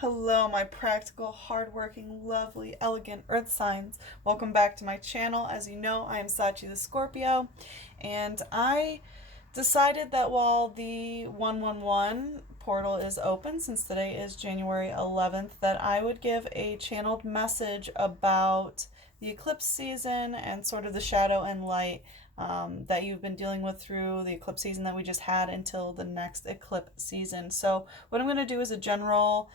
Hello, my practical, hardworking, lovely, elegant earth signs. Welcome back to my channel. As you know, I am Sachi the Scorpio, and I decided that while the 111 portal is open, since today is January 11th, that I would give a channeled message about the eclipse season and sort of the shadow and light that you've been dealing with through the eclipse season that we just had until the next eclipse season. So, what I'm going to do is a general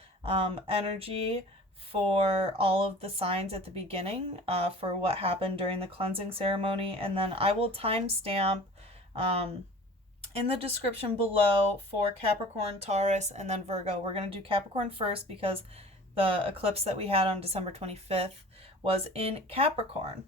energy for all of the signs at the beginning for what happened during the cleansing ceremony, and then I will timestamp um, in the description below for Capricorn, Taurus, and then Virgo. We're going to do Capricorn first because the eclipse that we had on December 25th was in Capricorn.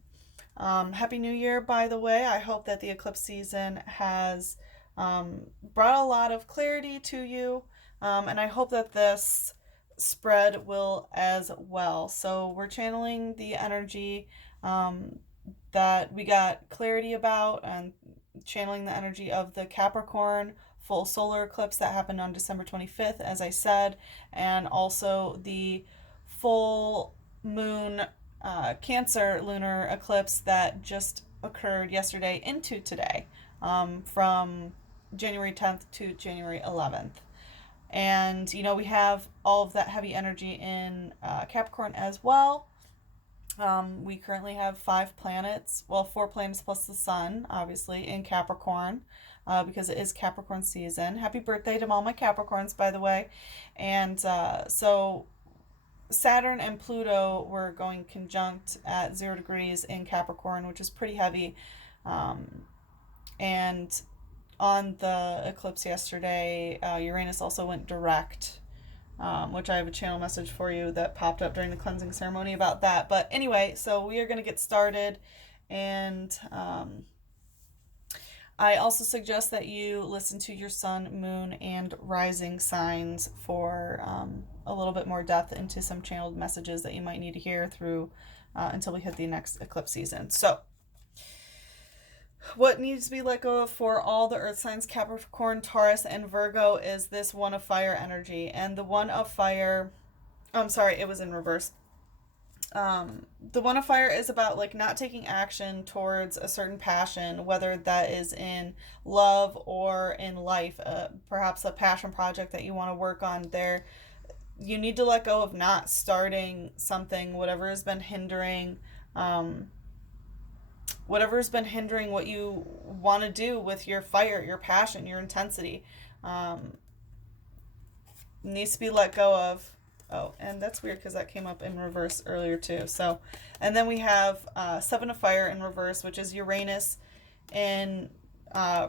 Happy New Year, by the way. I hope that the eclipse season has brought a lot of clarity to you, and I hope that this spread will as well. So we're channeling the energy that we got clarity about and channeling the energy of the Capricorn Full Solar Eclipse that happened on December 25th, as I said, and also the full moon Cancer lunar eclipse that just occurred yesterday into today, from January 10th to January 11th. And, we have all of that heavy energy in Capricorn as well. We currently have 5 planets, well, 4 planets plus the sun, obviously, in Capricorn, because it is Capricorn season. Happy birthday to all my Capricorns, by the way. And so Saturn and Pluto were going conjunct at 0 degrees in Capricorn, which is pretty heavy. And on the eclipse yesterday, Uranus also went direct, which I have a channel message for you that popped up during the cleansing ceremony about that. But anyway, so we are going to get started, and I also suggest that you listen to your sun, moon, and rising signs for a little bit more depth into some channeled messages that you might need to hear through until we hit the next eclipse season. So, what needs to be let go of for all the earth signs, Capricorn, Taurus, and Virgo, is this one of fire energy. And the one of fire, I'm sorry, it was in reverse. The one of fire is about like not taking action towards a certain passion, whether that is in love or in life, perhaps a passion project that you want to work on. There, you need to let go of not starting something, whatever has been hindering what you want to do with your fire, your passion, your intensity, needs to be let go of. Oh, and that's weird because that came up in reverse earlier too. So, and then we have 7 of fire in reverse, which is Uranus in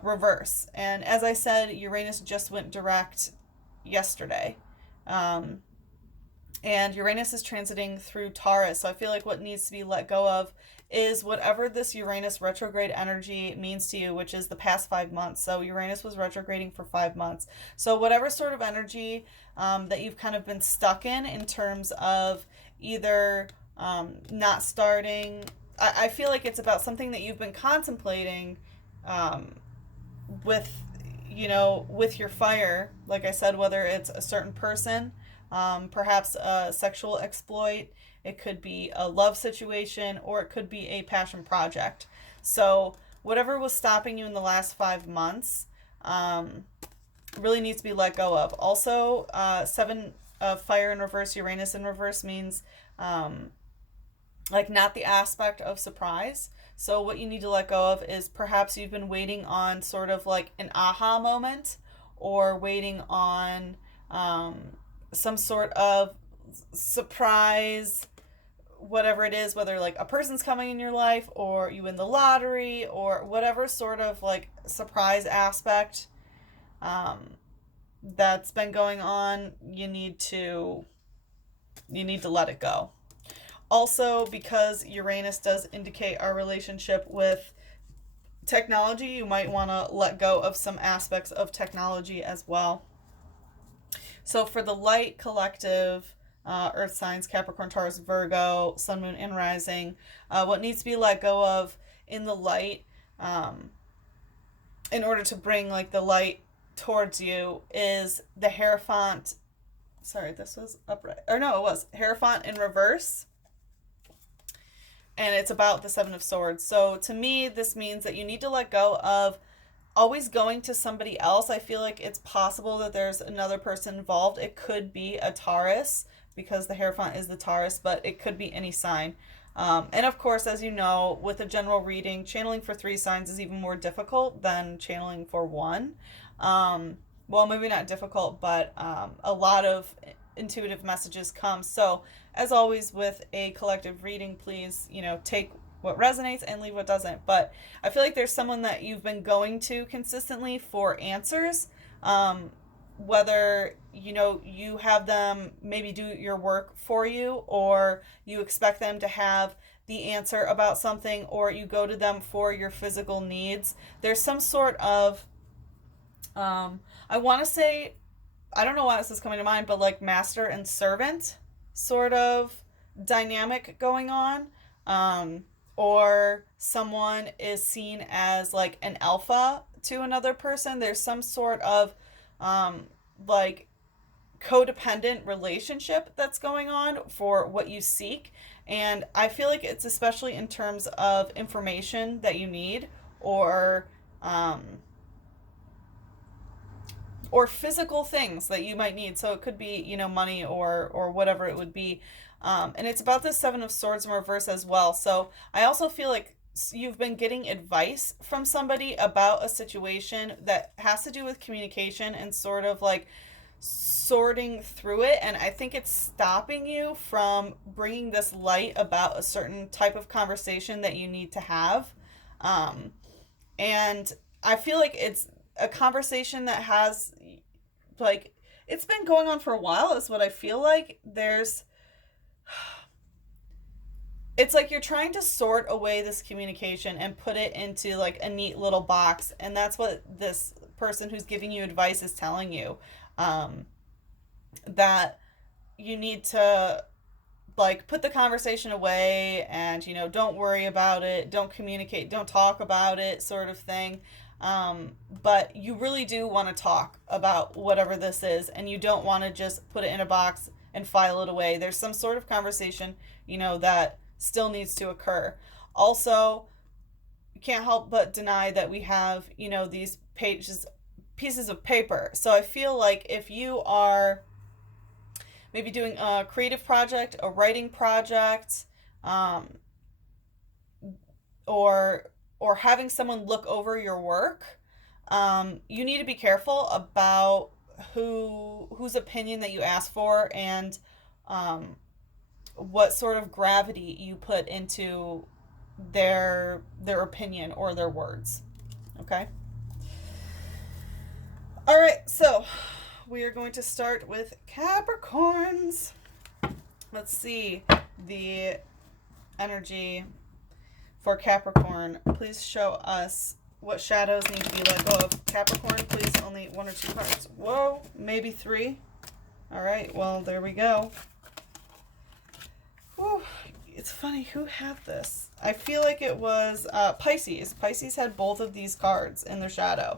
reverse. And as I said, Uranus just went direct yesterday. And Uranus is transiting through Taurus. So I feel like what needs to be let go of is whatever this Uranus retrograde energy means to you, which is the past 5 months. So Uranus was retrograding for 5 months. So whatever sort of energy that you've kind of been stuck in terms of either not starting, I feel like it's about something that you've been contemplating with, with your fire. Like I said, whether it's a certain person, perhaps a sexual exploit, it could be a love situation, or it could be a passion project. So whatever was stopping you in the last 5 months really needs to be let go of. Also, 7 of fire in reverse, Uranus in reverse means like not the aspect of surprise. So what you need to let go of is perhaps you've been waiting on sort of like an aha moment, or waiting on some sort of surprise, whatever it is, whether like a person's coming in your life, or you win the lottery, or whatever sort of like surprise aspect that's been going on, you need to let it go. Also, because Uranus does indicate our relationship with technology, you might want to let go of some aspects of technology as well. So for the light collective, earth signs, Capricorn, Taurus, Virgo, sun, moon, and rising, what needs to be let go of in the light, in order to bring like the light towards you, is the Hierophant sorry, this was upright. Or no, it was Hierophant in reverse. And it's about the Seven of Swords. So to me, this means that you need to let go of always going to somebody else. I feel like it's possible that there's another person involved. It could be a Taurus because the Hierophant is the Taurus, but it could be any sign. And of course, as you know, with a general reading, channeling for 3 signs is even more difficult than channeling for 1. Well, maybe not difficult, but a lot of intuitive messages come. So, as always with a collective reading, please, take what resonates and leave what doesn't. But I feel like there's someone that you've been going to consistently for answers. Whether you have them maybe do your work for you, or you expect them to have the answer about something, or you go to them for your physical needs. There's some sort of I want to say, I don't know why this is coming to mind, but like master and servant sort of dynamic going on. Or someone is seen as like an alpha to another person. There's some sort of like codependent relationship that's going on for what you seek. And I feel like it's especially in terms of information that you need, or physical things that you might need. So it could be, money or whatever it would be. And it's about the Seven of Swords in reverse as well. So I also feel like you've been getting advice from somebody about a situation that has to do with communication and sort of like sorting through it. And I think it's stopping you from bringing this light about a certain type of conversation that you need to have. And I feel like it's a conversation that has, like, it's been going on for a while, is what I feel like. It's like you're trying to sort away this communication and put it into like a neat little box, and that's what this person who's giving you advice is telling you. That you need to like put the conversation away, and don't worry about it, don't communicate, don't talk about it, sort of thing. But you really do want to talk about whatever this is, and you don't want to just put it in a box and file it away. There's some sort of conversation, that still needs to occur. Also, you can't help but deny that we have, these pieces of paper. So I feel like if you are maybe doing a creative project, a writing project, or having someone look over your work, you need to be careful about whose opinion that you ask for, and what sort of gravity you put into their opinion or their words. Okay? All right, so we are going to start with Capricorns. Let's see the energy for Capricorn. Please show us what shadows need to be let go of. Capricorn, please, only 1 or 2 cards. Whoa, maybe 3. All right, well, there we go. Whew. It's funny, who had this? I feel like it was Pisces. Pisces had both of these cards in their shadow.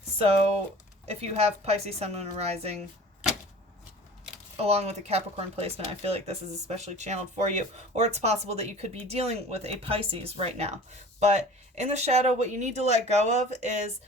So if you have Pisces, Sun, Moon, and Rising, along with the Capricorn placement, I feel like this is especially channeled for you. Or it's possible that you could be dealing with a Pisces right now. But in the shadow, what you need to let go of is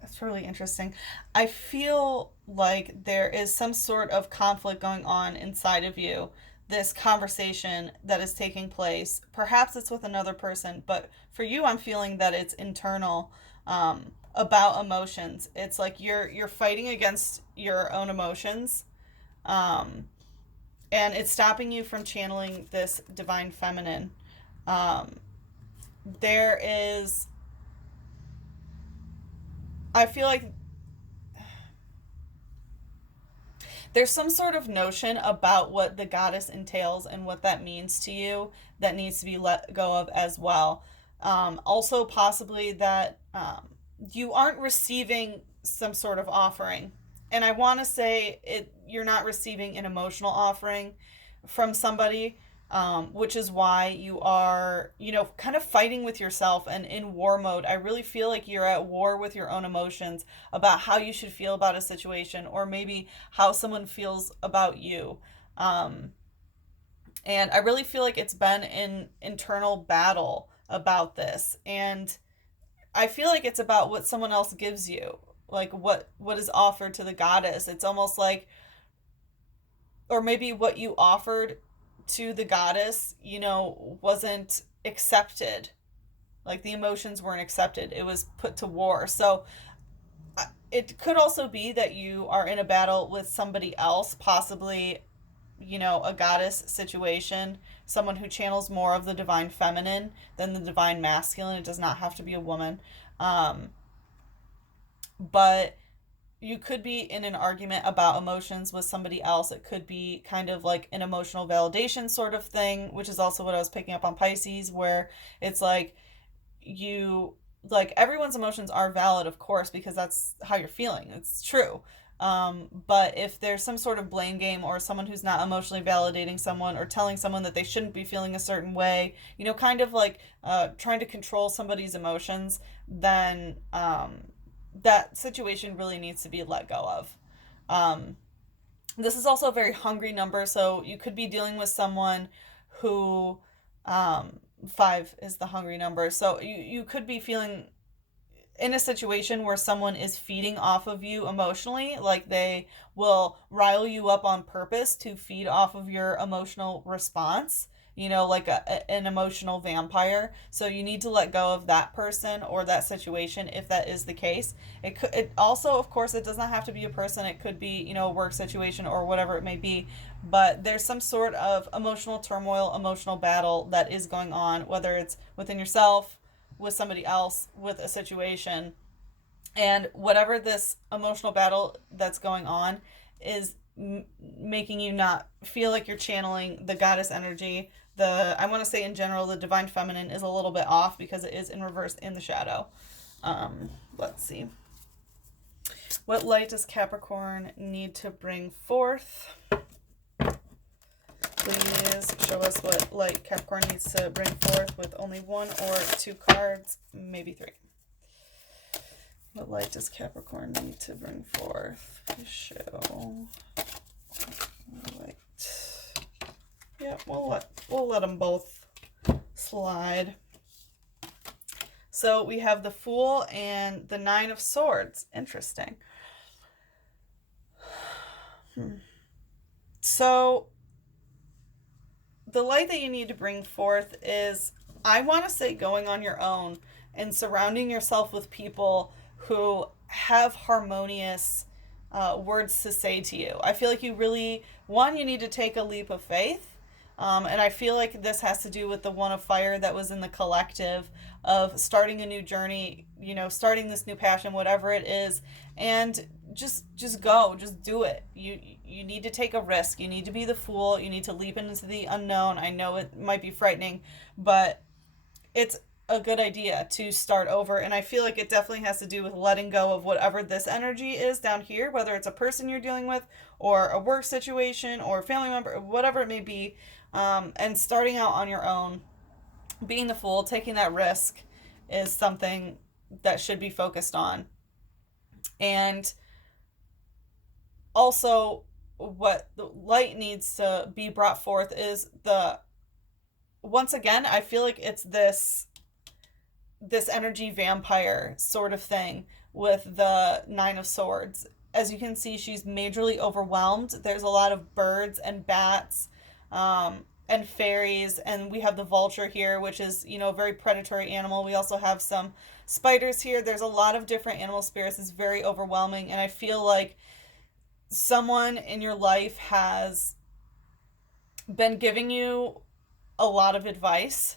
that's really interesting. I feel like there is some sort of conflict going on inside of you. This conversation that is taking place. Perhaps it's with another person, but for you, I'm feeling that it's internal, about emotions. It's like you're fighting against your own emotions, and it's stopping you from channeling this divine feminine. There is, I feel like there's some sort of notion about what the goddess entails and what that means to you that needs to be let go of as well. Also, possibly that you aren't receiving some sort of offering. And I want to say you're not receiving an emotional offering from somebody. which is why you are, kind of fighting with yourself and in war mode. I really feel like you're at war with your own emotions about how you should feel about a situation, or maybe how someone feels about you. Um, and I really feel like it's been an internal battle about this. And I feel like it's about what someone else gives you, like what is offered to the goddess. It's almost like, or maybe what you offered to the goddess, wasn't accepted. Like the emotions weren't accepted. It was put to war. So it could also be that you are in a battle with somebody else, possibly, a goddess situation, someone who channels more of the divine feminine than the divine masculine. It does not have to be a woman. Um, but you could be in an argument about emotions with somebody else. It could be kind of like an emotional validation sort of thing, which is also what I was picking up on Pisces, where it's like you like everyone's emotions are valid, of course, because that's how you're feeling. It's true. But if there's some sort of blame game, or someone who's not emotionally validating someone, or telling someone that they shouldn't be feeling a certain way, kind of like trying to control somebody's emotions, then that situation really needs to be let go of. Um, this is also a very hungry number, so you could be dealing with someone who, 5 is the hungry number. So you could be feeling in a situation where someone is feeding off of you emotionally, like they will rile you up on purpose to feed off of your emotional response, like an emotional vampire. So you need to let go of that person or that situation if that is the case. It also, of course, it does not have to be a person. It could be, a work situation or whatever it may be. But there's some sort of emotional turmoil, emotional battle that is going on, whether it's within yourself, with somebody else, with a situation. And whatever this emotional battle that's going on is making you not feel like you're channeling the goddess energy. I want to say in general, the divine feminine is a little bit off because it is in reverse in the shadow. Let's see. What light does Capricorn need to bring forth? Please show us what light Capricorn needs to bring forth with only 1 or 2 cards, maybe 3. What light does Capricorn need to bring forth? Please show light. Yeah, we'll let them both slide. So we have the Fool and the 9 of Swords. Interesting. So the light that you need to bring forth is, I want to say, going on your own and surrounding yourself with people who have harmonious words to say to you. I feel like you really, you need to take a leap of faith. And I feel like this has to do with the One of Fire that was in the collective of starting a new journey, starting this new passion, whatever it is, and just go, just do it. You need to take a risk. You need to be the Fool. You need to leap into the unknown. I know it might be frightening, but it's a good idea to start over. And I feel like it definitely has to do with letting go of whatever this energy is down here, whether it's a person you're dealing with or a work situation or a family member, whatever it may be, and starting out on your own, being the Fool, taking that risk is something that should be focused on. And also, what the light needs to be brought forth is once again, I feel like it's this energy vampire sort of thing with the 9 of Swords. As you can see, she's majorly overwhelmed. There's a lot of birds and bats, and fairies, and we have the vulture here, which is, a very predatory animal. We also have some spiders here. There's a lot of different animal spirits. It's very overwhelming, and I feel like someone in your life has been giving you a lot of advice,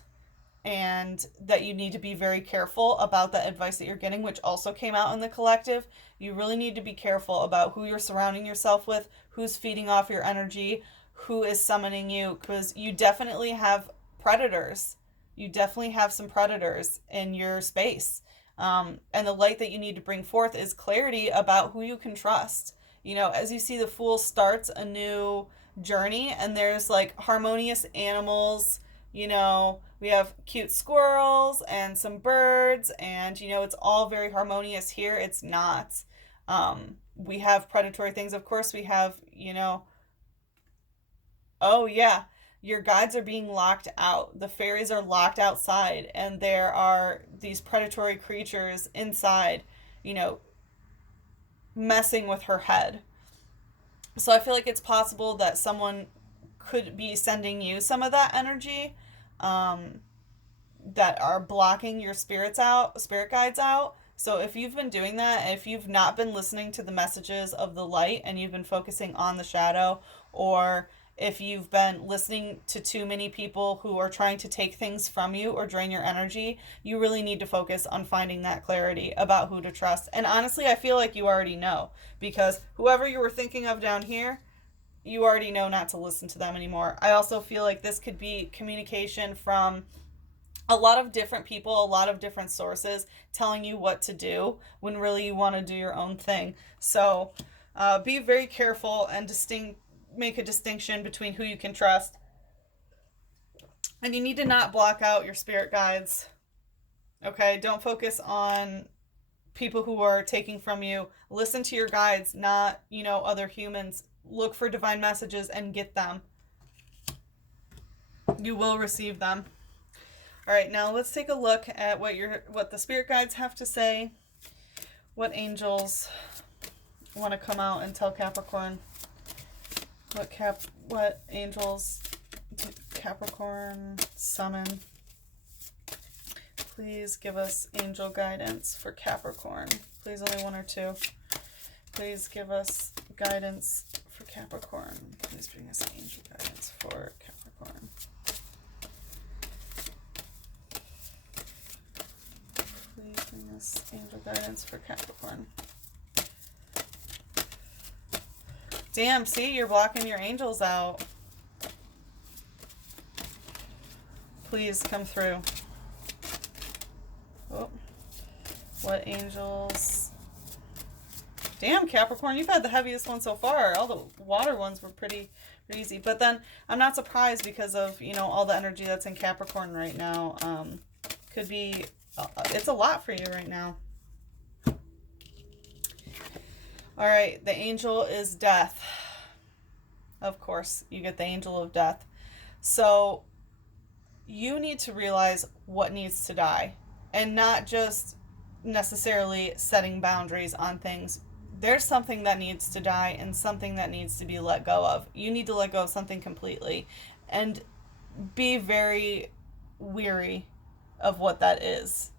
and that you need to be very careful about the advice that you're getting, which also came out in the collective. You really need to be careful about who you're surrounding yourself with, who's feeding off your energy, who is summoning you, because you definitely have predators. You definitely have some predators in your space. And the light that you need to bring forth is clarity about who you can trust. As you see, the Fool starts a new journey, and there's like harmonious animals. You know, we have cute squirrels and some birds, and you know, it's all very harmonious. Here it's not. We have predatory things. Of course, we have, you know, oh yeah, your guides are being locked out. The fairies are locked outside, and there are these predatory creatures inside, you know, messing with her head. So I feel like it's possible that someone could be sending you some of that energy, um, that are blocking your spirit guides out. So if you've been doing that, if you've not been listening to the messages of the light and you've been focusing on the shadow, or if you've been listening to too many people who are trying to take things from you or drain your energy, you really need to focus on finding that clarity about who to trust. And honestly, I feel like you already know, because whoever you were thinking of down here, you already know not to listen to them anymore. I also feel like this could be communication from a lot of different people, a lot of different sources telling you what to do when really you want to do your own thing. So be very careful and make a distinction between who you can trust. And you need to not block out your spirit guides. Okay? Don't focus on people who are taking from you. Listen to your guides, not, you know, other humans. Look for divine messages and get them. You will receive them. All right, now let's take a look at what the spirit guides have to say. What angels want to come out and tell Capricorn? What angels did Capricorn summon? Please give us angel guidance for Capricorn. Please, only one or two. Please give us guidance for Capricorn. Please bring us angel guidance for Capricorn. Please bring us angel guidance for Capricorn. Damn, see, you're blocking your angels out. Please come through. Oh, what angels? Damn, Capricorn, you've had the heaviest one so far. All the water ones were pretty easy. But then I'm not surprised because of, you know, all the energy that's in Capricorn right now. Could be, it's a lot for you right now. All right, the angel is death. Of course, you get the angel of death. So you need to realize what needs to die, and not just necessarily setting boundaries on things. There's something that needs to die and something that needs to be let go of. You need to let go of something completely, and be very weary of what that is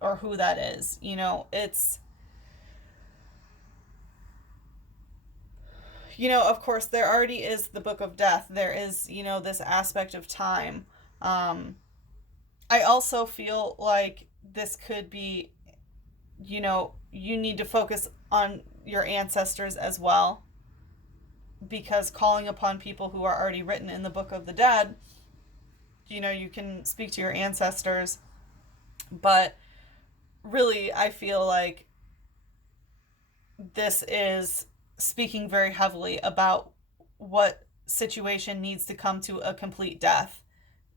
or who that is. You know, it's, you know, of course, there already is the book of death. There is, you know, this aspect of time. I also feel like this could be, you know, you need to focus on your ancestors as well, because calling upon people who are already written in the book of the dead, you know, you can speak to your ancestors, but really I feel like this is speaking very heavily about what situation needs to come to a complete death.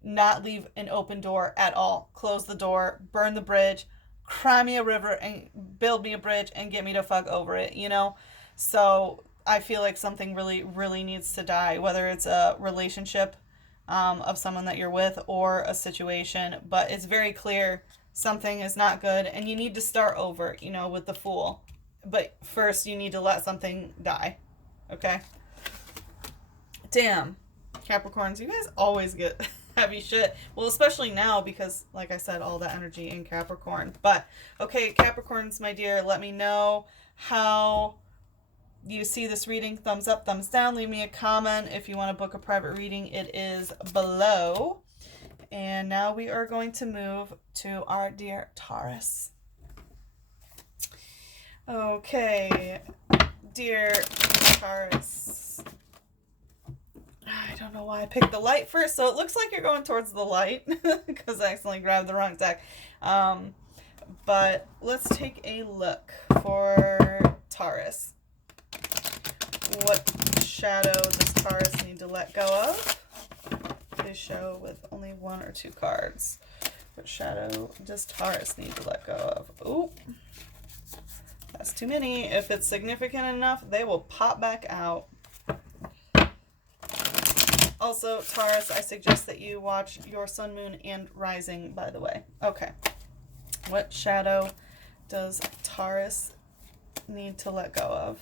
Not leave an open door at all. Close the door, burn the bridge, cry me a river and build me a bridge and get me to fuck over it, you know? So I feel like something really, really needs to die, whether it's a relationship of someone that you're with or a situation, but it's very clear something is not good and you need to start over, you know, with the Fool. But first you need to let something die, okay? Damn, Capricorns, you guys always get heavy shit. Well, especially now because, like I said, all the energy in Capricorn. But, okay, Capricorns, my dear, let me know how you see this reading. Thumbs up, thumbs down. Leave me a comment if you want to book a private reading. It is below. And now we are going to move to our dear Taurus. Okay, dear Taurus. I don't know why I picked the light first, so it looks like you're going towards the light because I accidentally grabbed the wrong deck. But let's take a look for Taurus. What shadow does Taurus need to let go of? Please show with only 1 or 2 cards. What shadow does Taurus need to let go of? Ooh, that's too many. If it's significant enough, they will pop back out. Also, Taurus, I suggest that you watch your sun, moon, and rising, by the way. Okay. What shadow does Taurus need to let go of?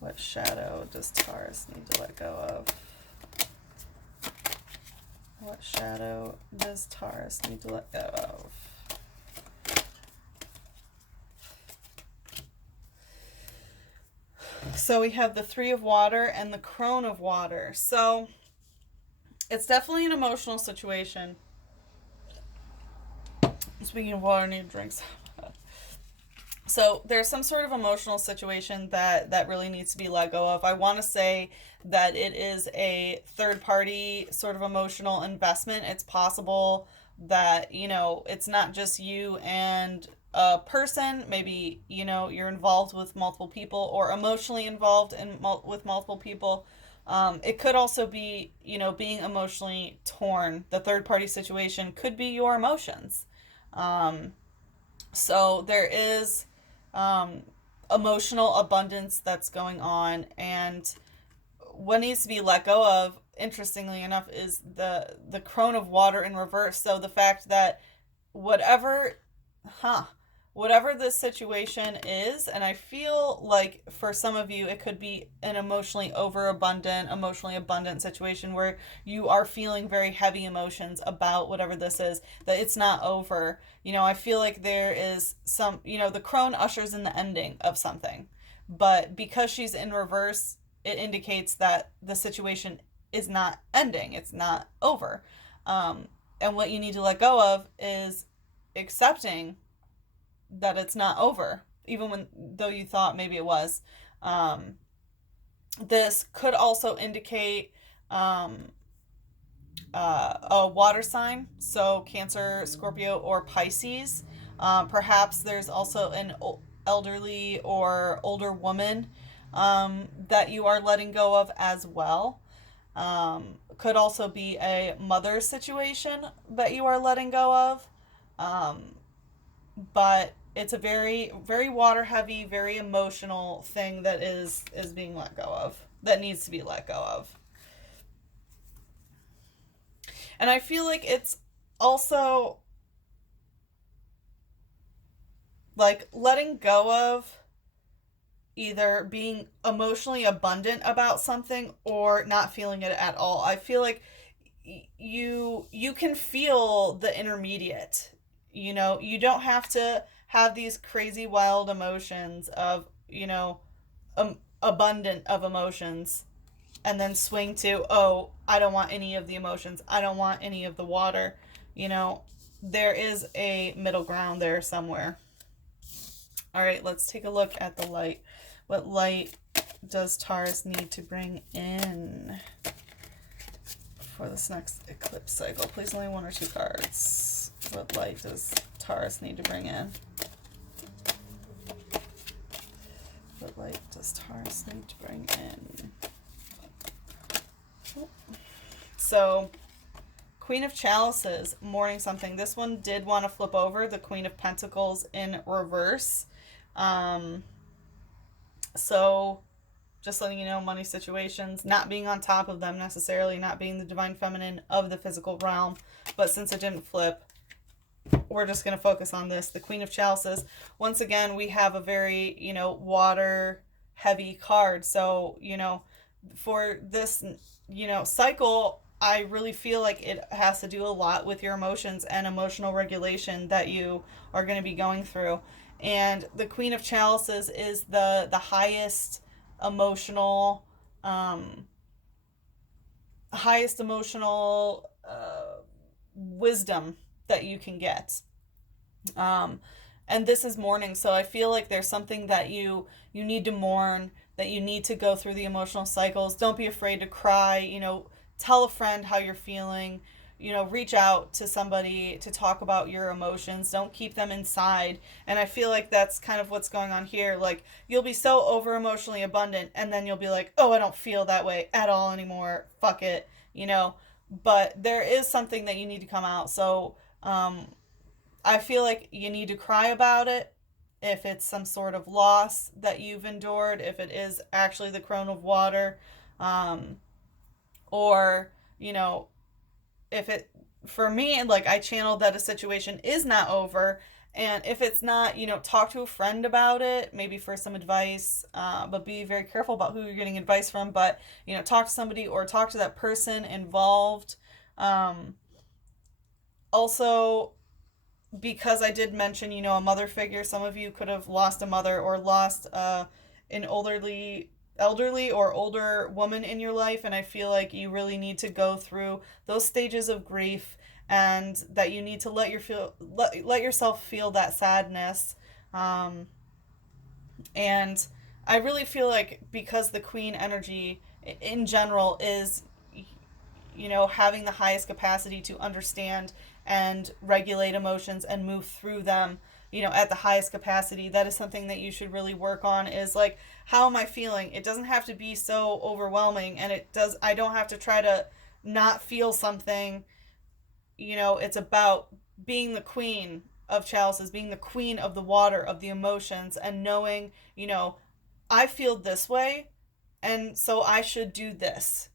What shadow does Taurus need to let go of? What shadow does Taurus need to let go of? So we have the 3 of water and the crone of water. So it's definitely an emotional situation. Speaking of water, I need drinks. So there's some sort of emotional situation that really needs to be let go of. I want to say that it is a third party sort of emotional investment. It's possible that, you know, it's not just you and a person. Maybe, you know, you're involved with multiple people or emotionally involved with multiple people. It could also be, you know, being emotionally torn. The third party situation could be your emotions. So there is emotional abundance that's going on, and what needs to be let go of, interestingly enough, is the crone of water in reverse. So the fact that whatever this situation is, and I feel like for some of you it could be an emotionally abundant situation where you are feeling very heavy emotions about whatever this is, that it's not over. You know, I feel like there is some, you know, the crone ushers in the ending of something, but because she's in reverse, it indicates that the situation is not ending, it's not over. And what you need to let go of is accepting that it's not over, even though you thought maybe it was. This could also indicate a water sign, so Cancer, Scorpio, or Pisces. Perhaps there's also an elderly or older woman that you are letting go of as well. Could also be a mother situation that you are letting go of. But it's a very, very water heavy, very emotional thing that is being let go of, that needs to be let go of. And I feel like it's also like letting go of either being emotionally abundant about something or not feeling it at all. I feel like you can feel the intermediate. You know, you don't have to have these crazy wild emotions of, you know, abundant of emotions and then swing to, oh, I don't want any of the emotions, I don't want any of the water. You know, there is a middle ground there somewhere. All right, let's take a look at the light. What light does Taurus need to bring in for this next eclipse cycle? Please, only 1 or 2 cards. What light does Taurus need to bring in? What light does Taurus need to bring in? So, Queen of Chalices, mourning something. This one did want to flip over. The Queen of Pentacles in reverse. So, just letting you know, money situations, not being on top of them necessarily, not being the divine feminine of the physical realm. But since it didn't flip, we're just going to focus on this. The Queen of Chalices. Once again, we have a very, you know, water heavy card. So, you know, for this, you know, cycle, I really feel like it has to do a lot with your emotions and emotional regulation that you are going to be going through. And the Queen of Chalices is the highest emotional, wisdom that you can get. And this is mourning, so I feel like there's something that you need to mourn, that you need to go through the emotional cycles. Don't be afraid to cry, you know, tell a friend how you're feeling, reach out to somebody to talk about your emotions. Don't keep them inside. And I feel like that's kind of what's going on here. Like, you'll be so over emotionally abundant, and then you'll be like, oh, I don't feel that way at all anymore. Fuck it, But there is something that you need to come out. So, I feel like you need to cry about it. If it's some sort of loss that you've endured, if it is actually the crone of water, or, if it, for me, like, I channeled that a situation is not over. And if it's not, talk to a friend about it, maybe for some advice, but be very careful about who you're getting advice from. But, talk to somebody or talk to that person involved. Also, because I did mention, a mother figure, some of you could have lost a mother or lost an elderly or older woman in your life, and I feel like you really need to go through those stages of grief, and that you need to let yourself feel that sadness. And I really feel like, because the queen energy in general is, having the highest capacity to understand and regulate emotions and move through them, at the highest capacity, that is something that you should really work on, is like, how am I feeling? It doesn't have to be so overwhelming, and I don't have to try to not feel something. It's about being the queen of chalices, being the queen of the water, of the emotions, and knowing, I feel this way, and so I should do this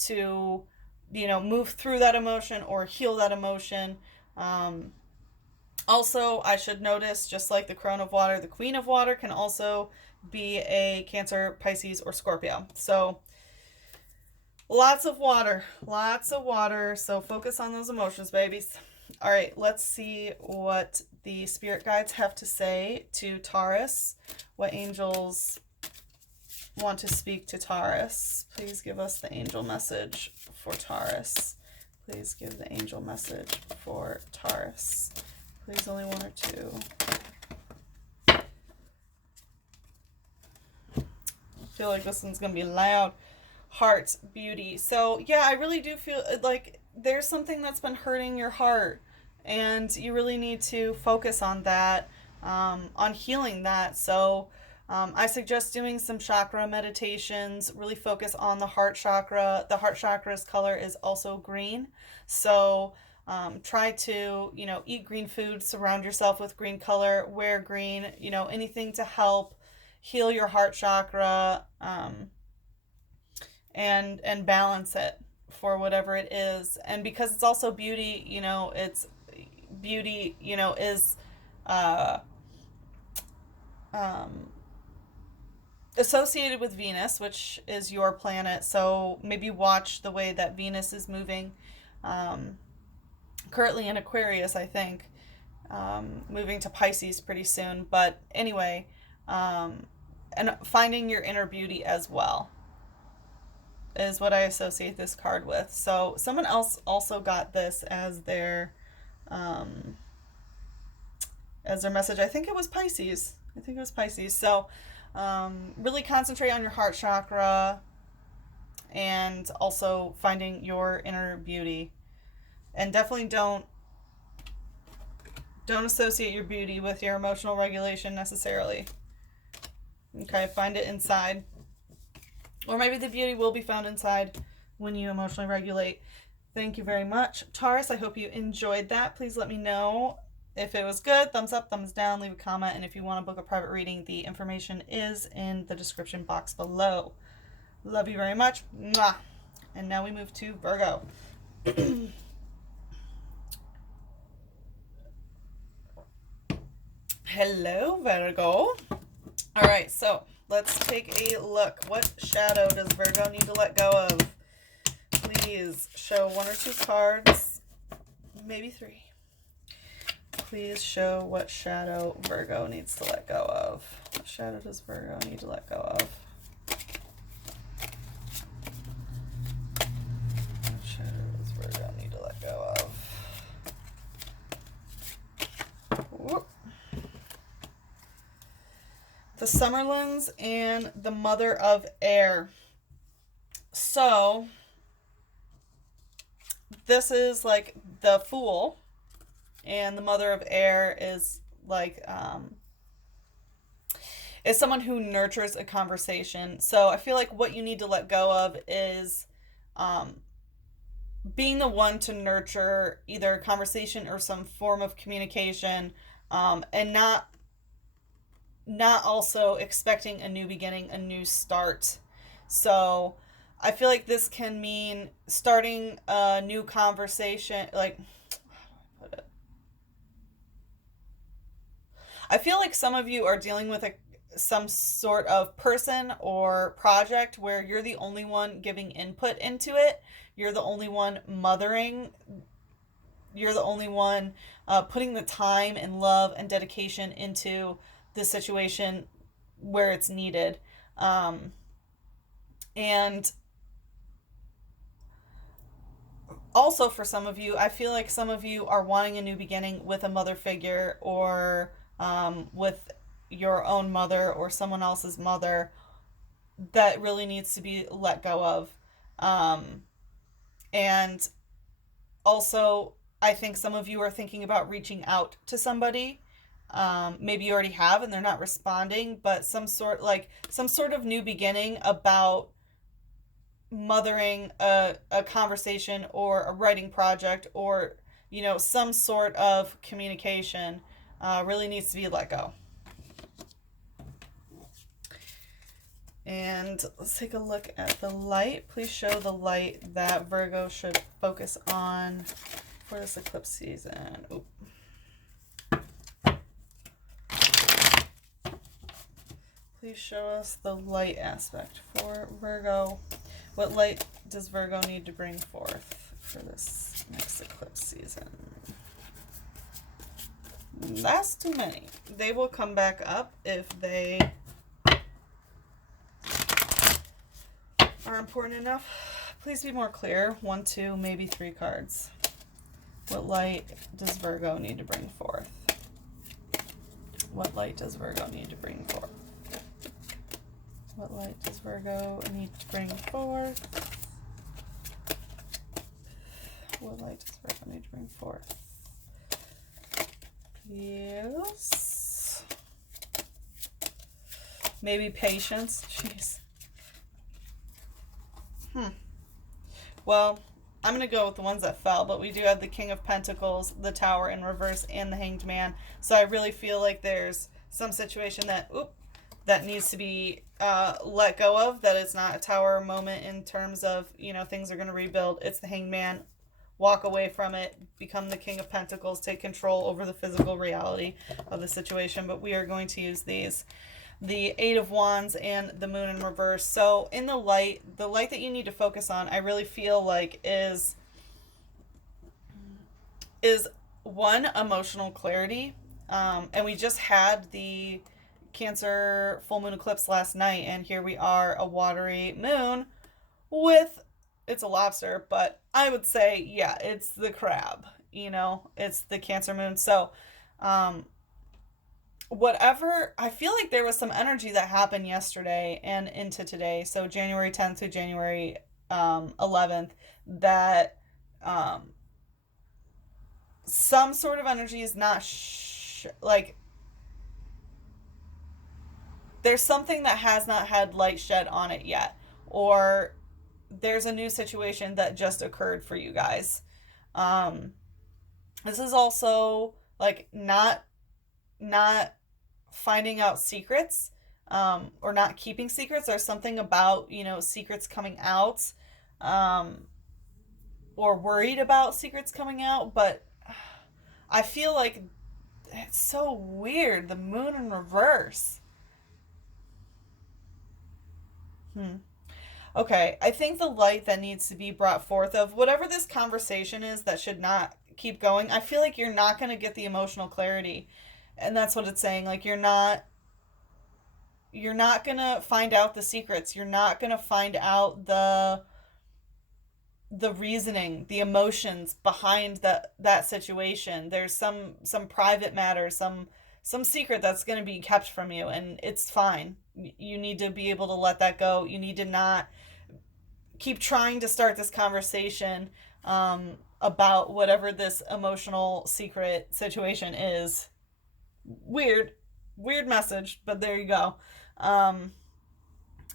to, move through that emotion or heal that emotion. Also, I should notice, just like the crone of water, the queen of water can also be a Cancer, Pisces, or Scorpio. So lots of water. So focus on those emotions, babies. All right, let's see what the spirit guides have to say to Taurus. What angels want to speak to Taurus? Please give us the angel message for Taurus. Please give the angel message for Taurus. Please, only one or two. I feel like this one's going to be loud. Heart, beauty. So, yeah, I really do feel like there's something that's been hurting your heart, and you really need to focus on that, on healing that. So, I suggest doing some chakra meditations. Really focus on the heart chakra. The heart chakra's color is also green. So try to, eat green food, surround yourself with green color, wear green, anything to help heal your heart chakra, and balance it for whatever it is. And because it's also beauty, it's beauty, is associated with Venus, which is your planet. So maybe watch the way that Venus is moving, currently in Aquarius, I think, moving to Pisces pretty soon. But anyway, and finding your inner beauty as well is what I associate this card with. So someone else also got this as their message. I think it was Pisces. So really concentrate on your heart chakra, and also finding your inner beauty. And definitely don't associate your beauty with your emotional regulation necessarily. Okay, find it inside. Or maybe the beauty will be found inside when you emotionally regulate. Thank you very much, Taurus. I hope you enjoyed that. Please let me know if it was good. Thumbs up, thumbs down, leave a comment. And if you want to book a private reading, the information is in the description box below. Love you very much. Mwah. And now we move to Virgo. Hello, Virgo. All right, so let's take a look. What shadow does Virgo need to let go of? Please show one or two cards, maybe three. Please show what shadow Virgo needs to let go of. What shadow does Virgo need to let go of? What shadow does Virgo need to let go of? Whoop. The Summerlands and the Mother of Air. So this is like the Fool, and the Mother of Air is like is someone who nurtures a conversation. So I feel like what you need to let go of is um, being the one to nurture either a conversation or some form of communication, and not also expecting a new beginning, a new start. So I feel like this can mean starting a new conversation. Like, how do I put it? I feel like some of you are dealing with some sort of person or project where you're the only one giving input into it. You're the only one mothering. You're the only one putting the time and love and dedication into the situation where it's needed. And also, for some of you, I feel like some of you are wanting a new beginning with a mother figure, or with your own mother or someone else's mother that really needs to be let go of. And also, I think some of you are thinking about reaching out to somebody. Maybe you already have and they're not responding, but some sort of new beginning about mothering a conversation or a writing project, or some sort of communication really needs to be let go. And let's take a look at the light. Please show the light that Virgo should focus on for this eclipse season. Oop. Please show us the light aspect for Virgo. What light does Virgo need to bring forth for this next eclipse season? That's too many. They will come back up if they are important enough. Please be more clear. 1, 2, maybe 3 cards. What light does Virgo need to bring forth? What light does Virgo need to bring forth? What light does Virgo need to bring forth? What light does Virgo need to bring forth? Yes. Maybe patience. Jeez. Well, I'm going to go with the ones that fell, but we do have the King of Pentacles, the Tower in reverse, and the Hanged Man. So I really feel like there's some situation that needs to be let go of, that it's not a Tower moment in terms of, things are going to rebuild. It's the Hanged Man. Walk away from it, become the King of Pentacles, take control over the physical reality of the situation. But we are going to use these. The 8 of Wands and the Moon in reverse. So in the light that you need to focus on, I really feel like is one, emotional clarity. And we just had the Cancer Full Moon Eclipse last night, and here we are, a watery moon with, it's a lobster, but I would say, yeah, it's the crab, it's the Cancer moon. So, whatever, I feel like there was some energy that happened yesterday and into today, so January 10th to January 11th, that some sort of energy is not like there's something that has not had light shed on it yet, or there's a new situation that just occurred for you guys. This is also like not finding out secrets, or not keeping secrets. There's something about, secrets coming out, or worried about secrets coming out, but I feel like it's so weird. The moon in reverse. Okay, I think the light that needs to be brought forth of whatever this conversation is that should not keep going, I feel like you're not going to get the emotional clarity. And that's what it's saying. Like, you're not going to find out the secrets. You're not going to find out the reasoning, the emotions behind that situation. There's some private matter, some secret that's going to be kept from you, and it's fine. You need to be able to let that go. You need to not keep trying to start this conversation about whatever this emotional secret situation is. Weird message, but there you go.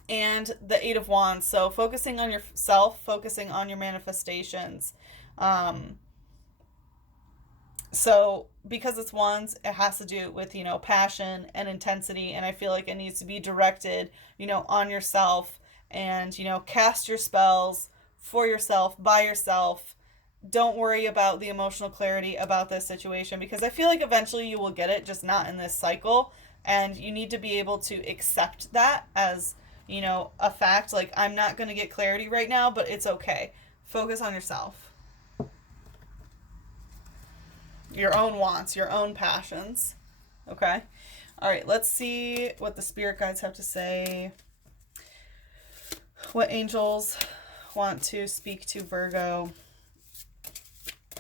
And the Eight of Wands. So focusing on yourself, focusing on your manifestations. So because it's wands, it has to do with, passion and intensity. And I feel like it needs to be directed, on yourself, and, cast your spells for yourself, by yourself. Don't worry about the emotional clarity about this situation, because I feel like eventually you will get it, just not in this cycle. And you need to be able to accept that as, a fact. Like, I'm not going to get clarity right now, but it's okay. Focus on yourself. Your own wants, your own passions. Okay? All right, let's see what the spirit guides have to say. What angels want to speak to Virgo?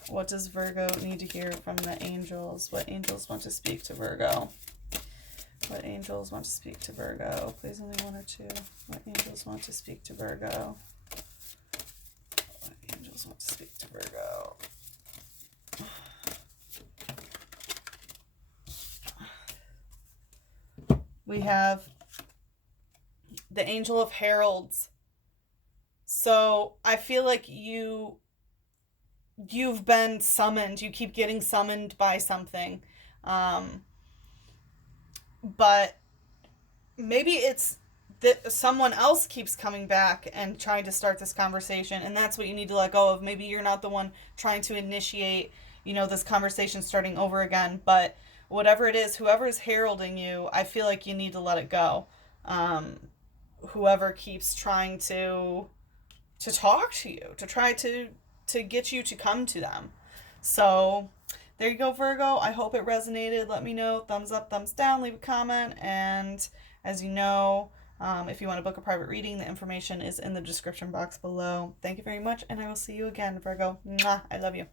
What does Virgo need to hear from the angels? What angels want to speak to Virgo? What angels want to speak to Virgo? Please, only one or two. What angels want to speak to Virgo? What angels want to speak to Virgo? We have the Angel of Heralds. So I feel like you've been summoned. You keep getting summoned by something. But maybe it's that someone else keeps coming back and trying to start this conversation, and that's what you need to let go of. Maybe you're not the one trying to initiate, this conversation starting over again, but whatever it is, whoever is heralding you, I feel like you need to let it go. Whoever keeps trying to talk to you, to try to get you to come to them. So there you go, Virgo. I hope it resonated. Let me know. Thumbs up, thumbs down, leave a comment. And as you know, if you want to book a private reading, the information is in the description box below. Thank you very much, and I will see you again, Virgo. Mwah. I love you.